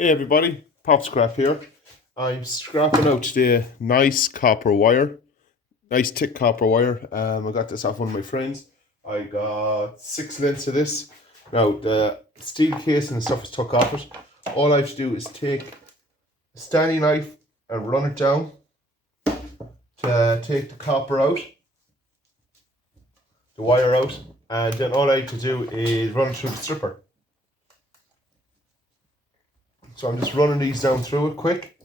Hey everybody, Pop Scrap here. I'm scrapping out the nice copper wire, nice thick copper wire. I got this off one of my friends. I got 6 lengths of this. Now the steel casing and stuff is took off it. All I have to do is take a Stanley knife and run it down to take the copper out, the wire out, and then all I have to do is run it through the stripper. So I'm just running these down through it quick.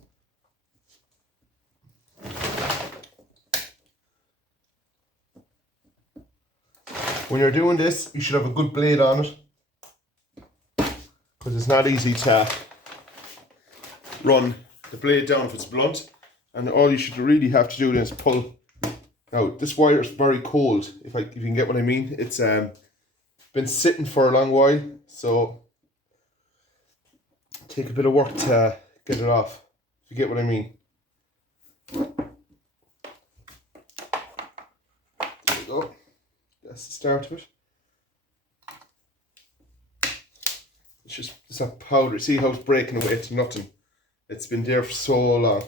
When you're doing this, you should have a good blade on it, because it's not easy to run the blade down if it's blunt. And all you should really have to do then is pull. Now this wire is very cold, if you can get what I mean. It's been sitting for a long while, so take a bit of work to get it off, if you get what I mean. There we go. That's the start of it. It's that powder. See how it's breaking away to nothing. It's been there for so long.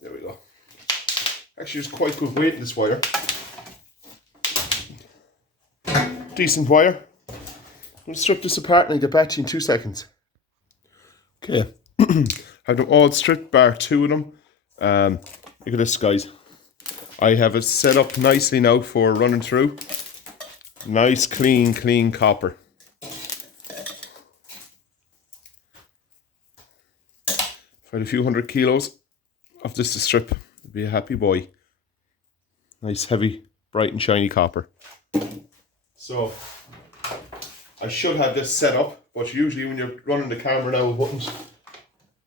There we go. Actually, there's quite good weight in this wire. Decent wire. I'm going to strip this apart and I'll get back to you in 2 seconds. Okay, have them all stripped, bar 2 of them. Look at this, guys. I have it set up nicely now for running through. Nice, clean copper. If I had a few 100 kilos of this to strip, I'd be a happy boy. Nice, heavy, bright and shiny copper. So I should have this set up, but usually when you're running the camera now, it wouldn't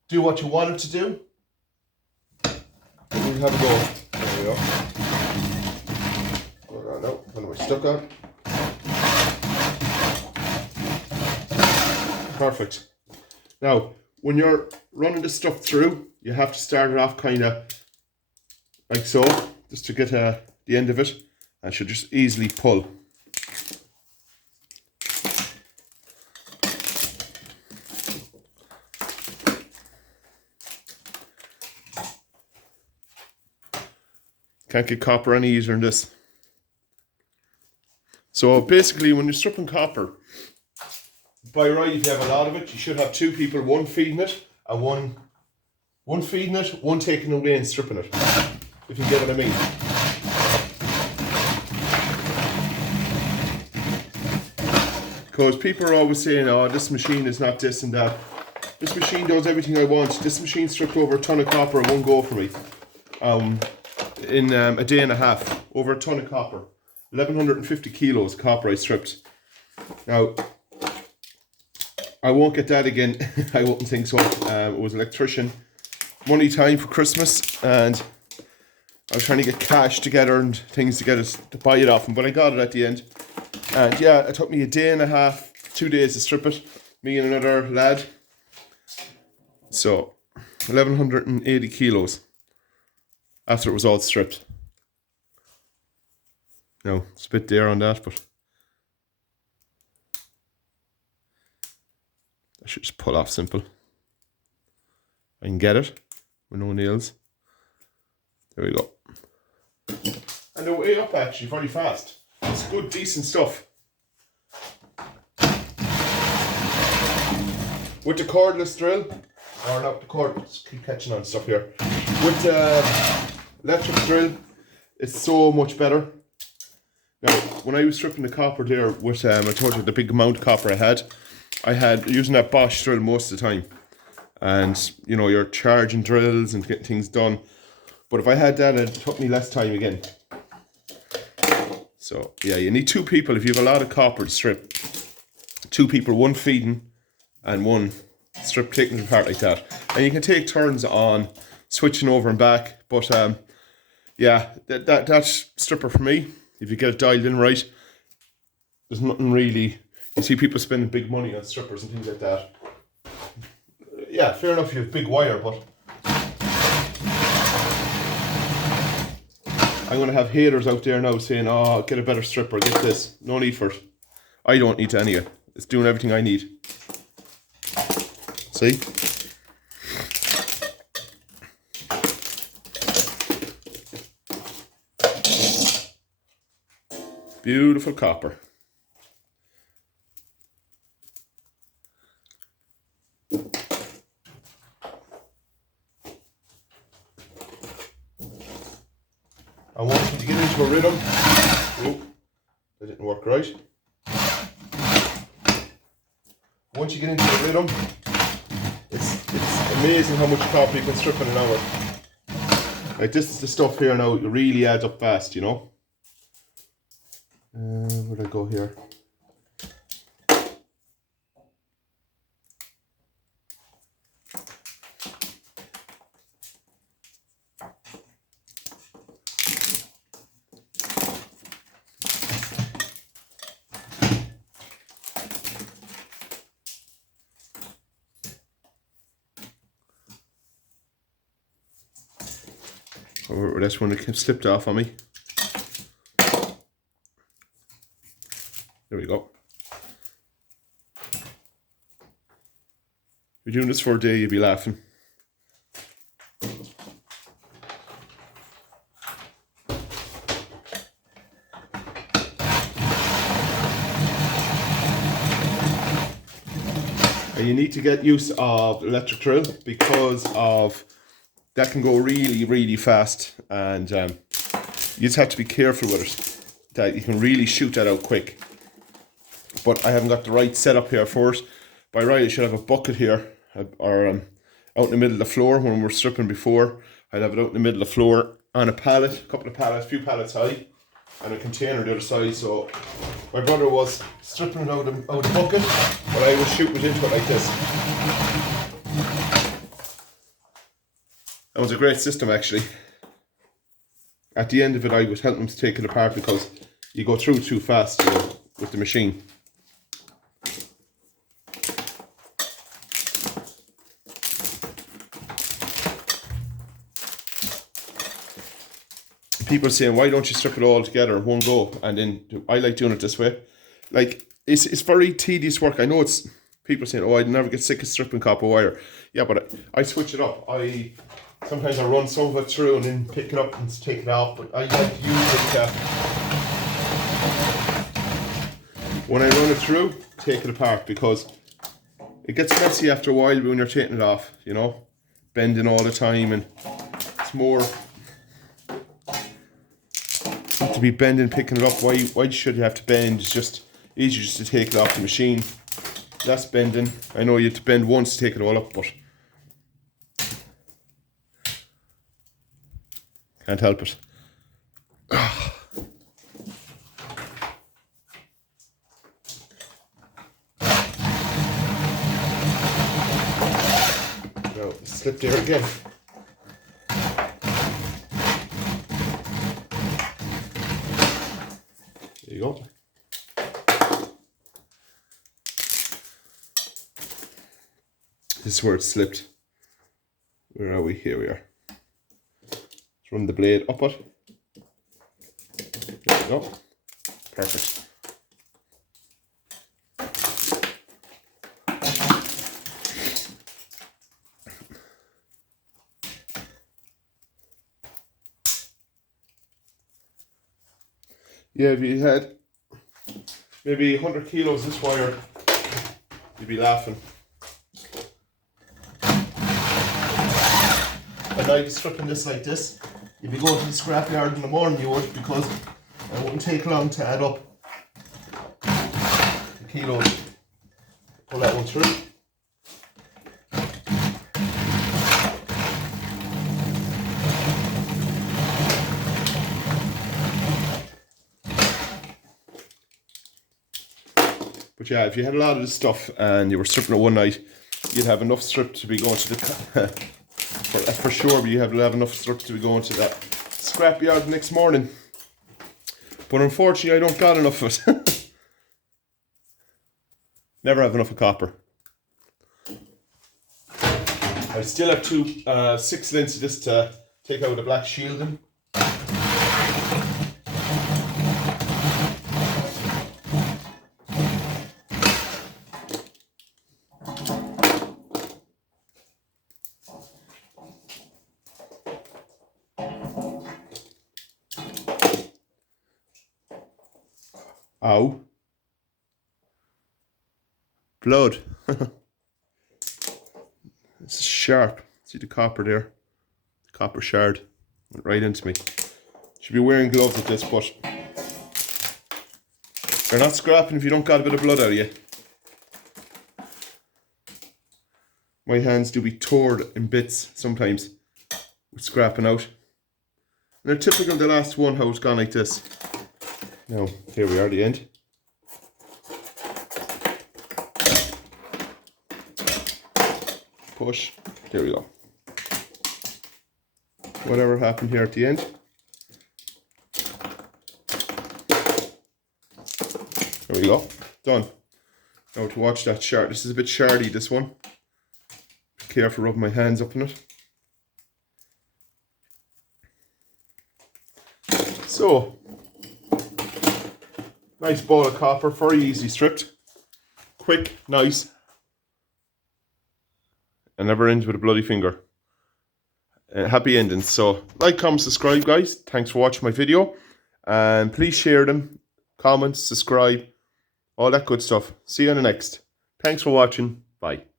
do what you want it to do. We'll have a go. There we go. Hold on now, what am I stuck on? Perfect. Now, when you're running this stuff through, you have to start it off kind of like so, just to get the end of it. And should just easily pull. Can't get copper any easier than this. So basically, when you're stripping copper, by right, if you have a lot of it, you should have 2 people, one feeding it, and one feeding it, one taking away and stripping it. If you get what I mean. Because people are always saying, oh, this machine is not this and that. This machine does everything I want. This machine stripped over a ton of copper in one go for me. In a day and a half, over a ton of copper. 1,150 kilos copper I stripped. Now, I won't get that again. I wouldn't think so. It was an electrician. Money time for Christmas, and I was trying to get cash together and things to buy it off him, but I got it at the end. And yeah, it took me a day and a half, 2 days to strip it. Me and another lad. So, 1,180 kilos. After it was all stripped. No, it's a bit there on that, but I should just pull off simple. I can get it with no nails. There we go. And the way up actually, very fast. It's good, decent stuff. With the cordless drill, or not the cordless, keep catching on stuff here. With the electric drill, it's so much better. Now, when I was stripping the copper there with, I told you the big amount of copper I had using that Bosch drill most of the time. And, you know, you're charging drills and getting things done. But if I had that, it took me less time again. So, yeah, you need 2 people if you have a lot of copper to strip. 2 people, one feeding and one strip taking it apart like that. And you can take turns on switching over and back. But, yeah, that's stripper for me. If you get it dialed in right, there's nothing really. You see people spending big money on strippers and things like that. Yeah, fair enough, you have big wire, but I'm going to have haters out there now saying, oh, get a better stripper, get this. No need for it. I don't need any of it. It's doing everything I need. See? Beautiful copper. I want him to get into a rhythm. Oh, that didn't work right. Once you get into a rhythm, it's amazing how much copper you can strip in an hour. Like this is the stuff here now, it really adds up fast, you know. Where'd I go here? Or that's when it slipped off on me. There we go. If you're doing this for a day, you'll be laughing. And you need to get use of electric drill because of that can go really, really fast, and you just have to be careful with it. That you can really shoot that out quick. But I haven't got the right setup here for it. By right, I should have a bucket here, or out in the middle of the floor when we were stripping before. I'd have it out in the middle of the floor on a pallet, a couple of pallets, a few pallets high, and a container the other side. So my brother was stripping it out of the bucket, but I was shooting it into it like this. That was a great system, actually. At the end of it, I was helping him to take it apart because you go through too fast, you know, with the machine. People saying, why don't you strip it all together in one go? And then I like doing it this way. Like, it's very tedious work. I know it's people saying, oh, I'd never get sick of stripping copper wire. Yeah, but I switch it up. Sometimes I run some of it through and then pick it up and take it off. But I like to use it when I run it through, take it apart, because it gets messy after a while when you're taking it off, you know, bending all the time, and it's more to be bending, picking it up. Why should you have to bend? It's just easier just to take it off the machine. Less bending. I know you have to bend once to take it all up, but can't help it. No, slip there again. There you go. This is where it slipped. Where are we? Here we are. Let's run the blade up it. There we go. Perfect. Yeah, if you had maybe 100 kilos this wire, you'd be laughing. And I'd be stripping this like this. If you go to the scrapyard in the morning, you would, because it wouldn't take long to add up the kilos. Pull that one through. But yeah, if you had a lot of this stuff and you were stripping it one night, you'd have enough strip to be going to the that's for sure, but you have enough strips to be going to that scrapyard the next morning. But unfortunately, I don't got enough of it. Never have enough of copper. I still have two 6 lengths of this to take out the black shielding. Ow. Blood. This is sharp. See the copper there? The copper shard went right into me. Should be wearing gloves with this, but they're not scrapping if you don't got a bit of blood out of you. My hands do be torn in bits sometimes with scrapping out. And they're typical the last one how it's gone like this. Now, here we are, the end. Push. There we go. Whatever happened here at the end. There we go. Done. Now to watch that shard. This is a bit shardy, this one. Be careful rubbing my hands up in it. So, nice ball of copper, very easily stripped. Quick, nice. And never ends with a bloody finger. Happy endings. So, like, comment, subscribe, guys. Thanks for watching my video. And please share them, comment, subscribe, all that good stuff. See you on the next. Thanks for watching. Bye.